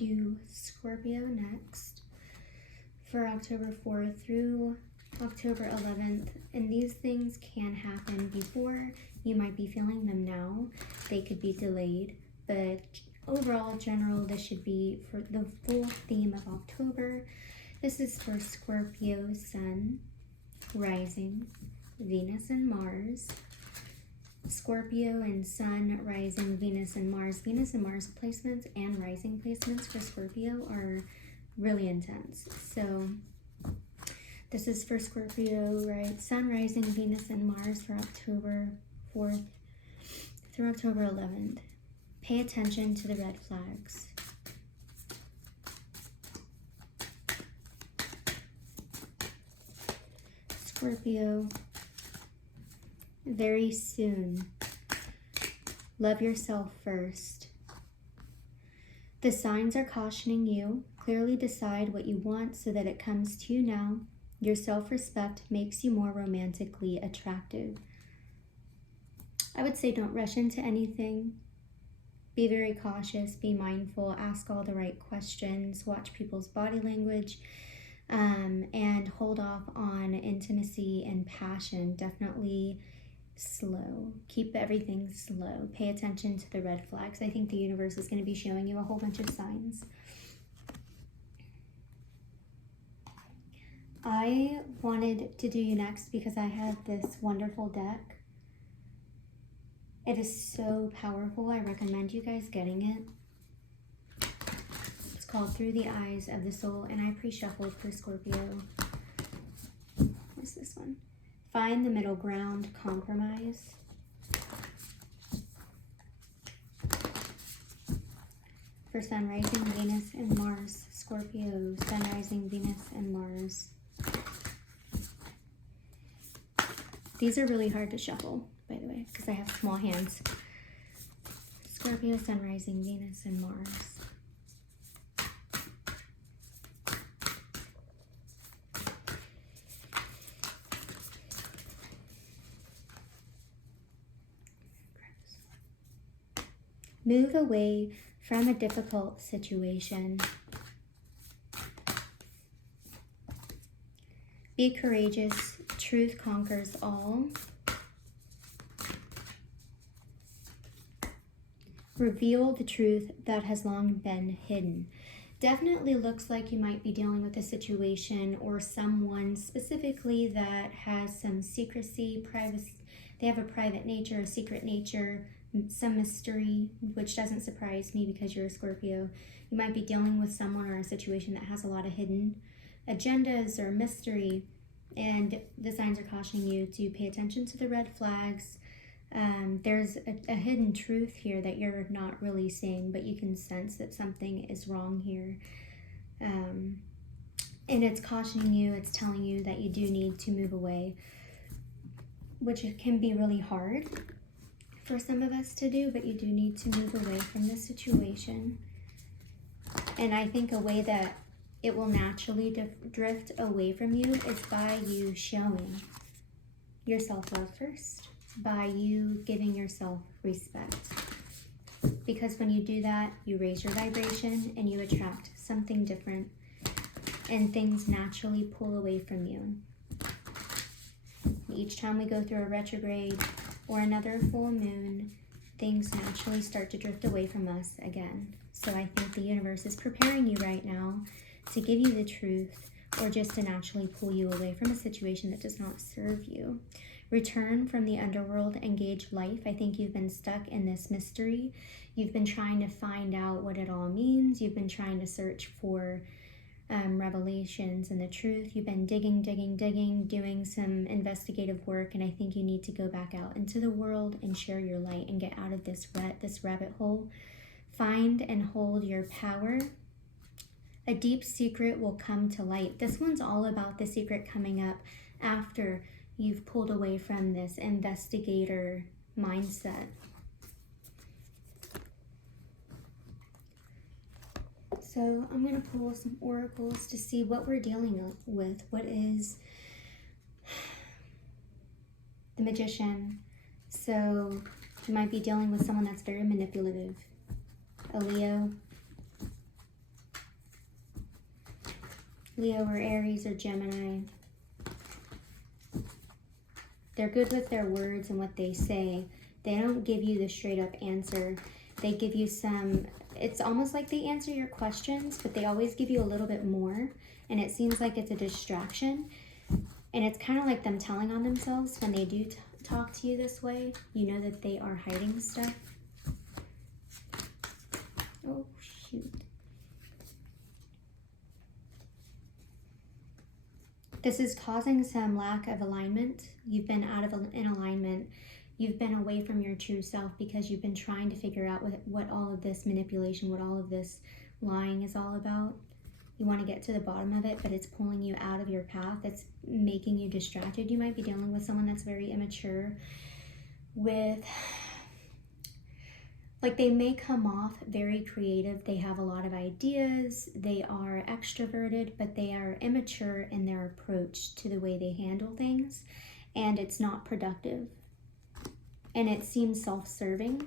do Scorpio next for October 4th through October 11th. And these things can happen before. You might be feeling them now. They could be delayed. But overall, general, this should be for the full theme of October. This is for Scorpio, Sun, Rising, Venus, and Mars. Scorpio and Sun, Rising, Venus, and Mars. Venus and Mars placements and rising placements for Scorpio are really intense. So this is for Scorpio, right? Sun, Rising, Venus, and Mars for October 4th through October 11th. Pay attention to the red flags. Scorpio, very soon, love yourself first. The signs are cautioning you. Clearly decide what you want so that it comes to you now. Your self-respect makes you more romantically attractive. I would say don't rush into anything. Be very cautious, be mindful, ask all the right questions, watch people's body language, and hold off on intimacy and passion. Definitely slow. Keep everything slow. Pay attention to the red flags. I think the universe is going to be showing you a whole bunch of signs. I wanted to do you next because I had this wonderful deck. It is so powerful. I recommend you guys getting it. It's called Through the Eyes of the Soul, and I pre-shuffled for Scorpio. What's this one? Find the middle ground, compromise. For Sun, Rising, Venus, and Mars. Scorpio, Sun, Rising, Venus, and Mars. These are really hard to shuffle, by the way, because I have small hands. Scorpio, Sun, Rising, Venus, and Mars. Move away from a difficult situation. Be courageous. Truth conquers all. Reveal the truth that has long been hidden. Definitely looks like you might be dealing with a situation or someone specifically that has some secrecy, privacy. They have a private nature, a secret nature, some mystery, which doesn't surprise me because you're a Scorpio. You might be dealing with someone or a situation that has a lot of hidden agendas or mystery, and the signs are cautioning you to pay attention to the red flags. There's a hidden truth here that you're not really seeing, but you can sense that something is wrong here. And it's cautioning you, it's telling you that you do need to move away, which can be really hard for some of us to do, but you do need to move away from this situation. And I think a way that it will naturally drift away from you is by you showing your self-love first, by you giving yourself respect. Because when you do that, you raise your vibration and you attract something different, and things naturally pull away from you. Each time we go through a retrograde or another full moon, things naturally start to drift away from us again. So I think the universe is preparing you right now to give you the truth, or just to naturally pull you away from a situation that does not serve you. Return from the underworld, engage life. I think you've been stuck in this mystery. You've been trying to find out what it all means. You've been trying to search for revelations and the truth. You've been digging, doing some investigative work, and I think you need to go back out into the world and share your light and get out of this rabbit hole. Find and hold your power. A deep secret will come to light. This one's all about the secret coming up after you've pulled away from this investigator mindset. So I'm going to pull some oracles to see what we're dealing with. What is the Magician? So you might be dealing with someone that's very manipulative. A Leo. Leo or Aries or Gemini. They're good with their words and what they say. They don't give you the straight up answer. They give you some, it's almost like they answer your questions, but they always give you a little bit more. And it seems like it's a distraction. And it's kind of like them telling on themselves when they do talk to you this way. You know that they are hiding stuff. Oh, shoot. This is causing some lack of alignment. You've been out of in alignment. You've been away from your true self because you've been trying to figure out what all of this manipulation, what all of this lying is all about. You want to get to the bottom of it, but it's pulling you out of your path. It's making you distracted. You might be dealing with someone that's very immature with, like, they may come off very creative. They have a lot of ideas. They are extroverted, but they are immature in their approach to the way they handle things. And it's not productive. And it seems self-serving.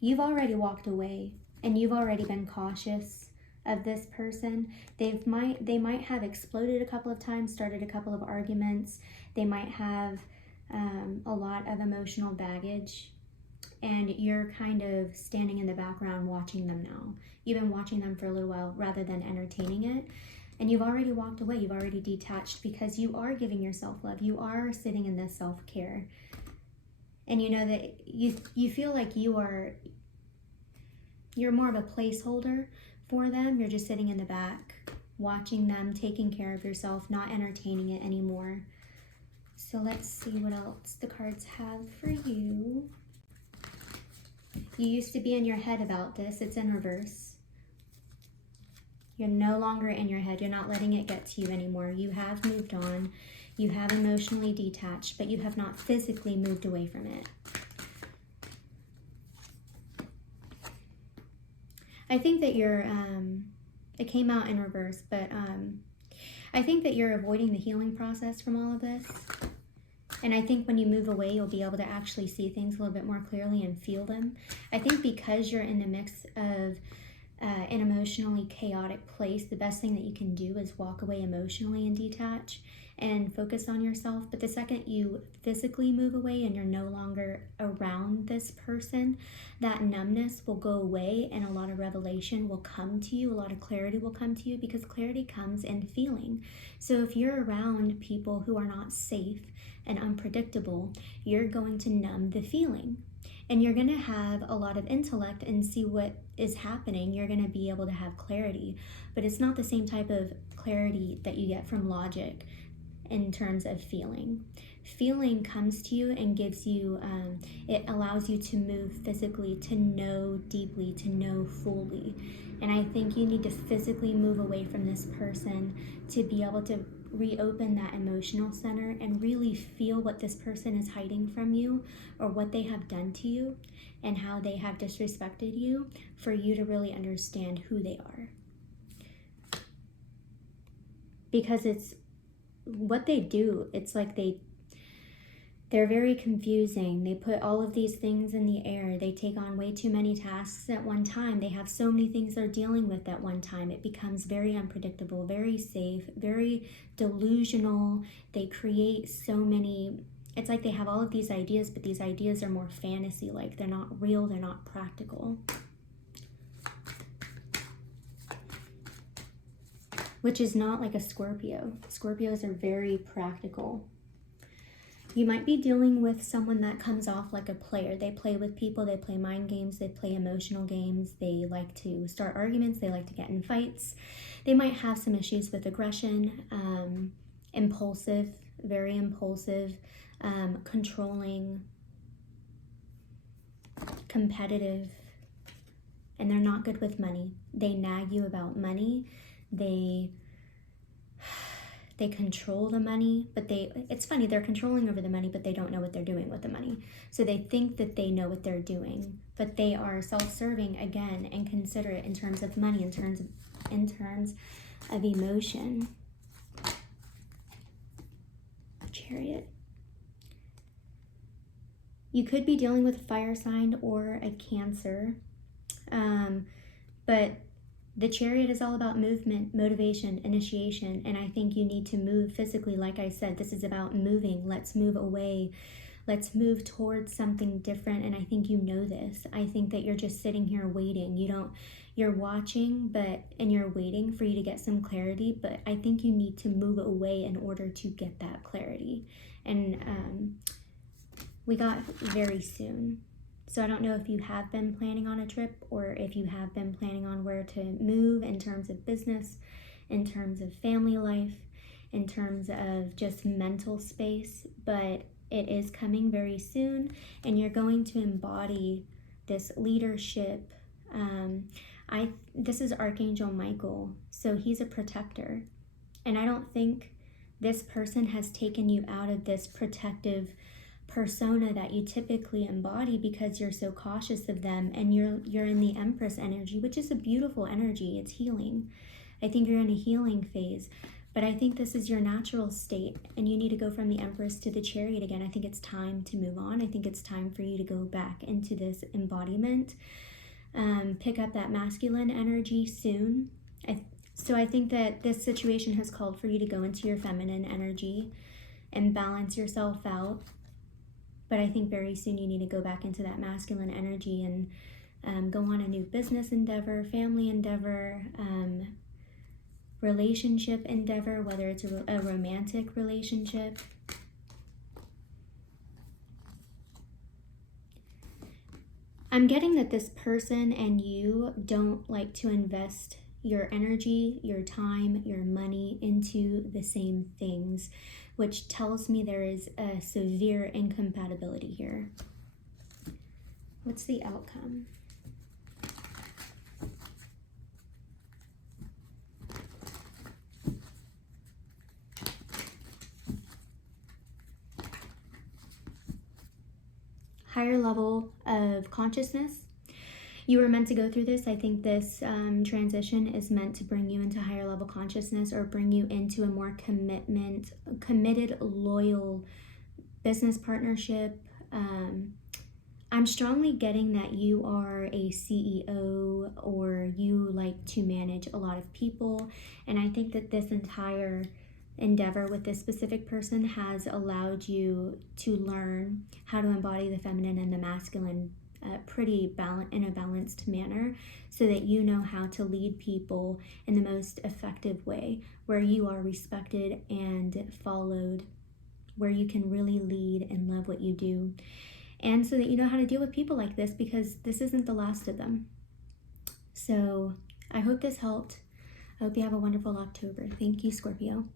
You've already walked away and you've already been cautious of this person. They might have exploded a couple of times, started a couple of arguments. They might have a lot of emotional baggage. And you're kind of standing in the background watching them now. You've been watching them for a little while rather than entertaining it. And you've already walked away. You've already detached because you are giving yourself love. You are sitting in this self-care. And you know that you feel like you're more of a placeholder for them. You're just sitting in the back, watching them, taking care of yourself, not entertaining it anymore. So let's see what else the cards have for you. You used to be in your head about this. It's in reverse. You're no longer in your head. You're not letting it get to you anymore. You have moved on. You have emotionally detached, but you have not physically moved away from it. I think that you're, it came out in reverse, but I think that you're avoiding the healing process from all of this. And I think when you move away, you'll be able to actually see things a little bit more clearly and feel them. I think because you're in the mix of an emotionally chaotic place, the best thing that you can do is walk away emotionally and detach and focus on yourself. But the second you physically move away and you're no longer around this person, that numbness will go away and a lot of revelation will come to you, a lot of clarity will come to you, because clarity comes in feeling. So if you're around people who are not safe and unpredictable, you're going to numb the feeling. And you're going to have a lot of intellect and see what is happening. You're going to be able to have clarity, but it's not the same type of clarity that you get from logic in terms of feeling. Feeling comes to you and gives you, it allows you to move physically, to know deeply, to know fully. And I think you need to physically move away from this person to be able to reopen that emotional center and really feel what this person is hiding from you or what they have done to you and how they have disrespected you, for you to really understand who they are. Because it's what they do, it's like they're very confusing. They put all of these things in the air. They take on way too many tasks at one time. They have so many things they're dealing with at one time. It becomes very unpredictable, very safe, very delusional. They create so many, it's like they have all of these ideas, but these ideas are more fantasy-like. They're not real, they're not practical. Which is not like a Scorpio. Scorpios are very practical. You might be dealing with someone that comes off like a player. They play with people, they play mind games, they play emotional games, they like to start arguments, they like to get in fights. They might have some issues with aggression, impulsive, very impulsive, controlling, competitive, and they're not good with money. They nag you about money. They control the money, but it's funny, they're controlling over the money, but they don't know what they're doing with the money. So they think that they know what they're doing, but they are self-serving again and considerate in terms of money, in terms of emotion. Chariot. You could be dealing with a fire sign or a Cancer, but The Chariot is all about movement, motivation, initiation, and I think you need to move physically. Like I said, this is about moving. Let's move away. Let's move towards something different, and I think you know this. I think that you're just sitting here waiting. You're watching, and you're waiting for you to get some clarity, but I think you need to move away in order to get that clarity. And we got very soon. So I don't know if you have been planning on a trip or if you have been planning on where to move in terms of business, in terms of family life, in terms of just mental space, but it is coming very soon, and you're going to embody this leadership. This is Archangel Michael, so he's a protector, and I don't think this person has taken you out of this protective persona that you typically embody because you're so cautious of them, and you're in the Empress energy, which is a beautiful energy. It's healing. I think you're in a healing phase, but I think this is your natural state, and you need to go from the Empress to the Chariot again. I think it's time to move on. I think it's time for you to go back into this embodiment. Pick up that masculine energy soon. So I think that this situation has called for you to go into your feminine energy and balance yourself out. But I think very soon you need to go back into that masculine energy and go on a new business endeavor, family endeavor, relationship endeavor, whether it's a romantic relationship. I'm getting that this person and you don't like to invest your energy, your time, your money into the same things, which tells me there is a severe incompatibility here. What's the outcome? Higher level of consciousness. You were meant to go through this. I think this transition is meant to bring you into higher level consciousness, or bring you into a more committed, loyal business partnership. I'm strongly getting that you are a CEO, or you like to manage a lot of people. And I think that this entire endeavor with this specific person has allowed you to learn how to embody the feminine and the masculine in a balanced manner, so that you know how to lead people in the most effective way, where you are respected and followed, where you can really lead and love what you do, and so that you know how to deal with people like this, because this isn't the last of them. So I hope this helped. I hope you have a wonderful October. Thank you, Scorpio.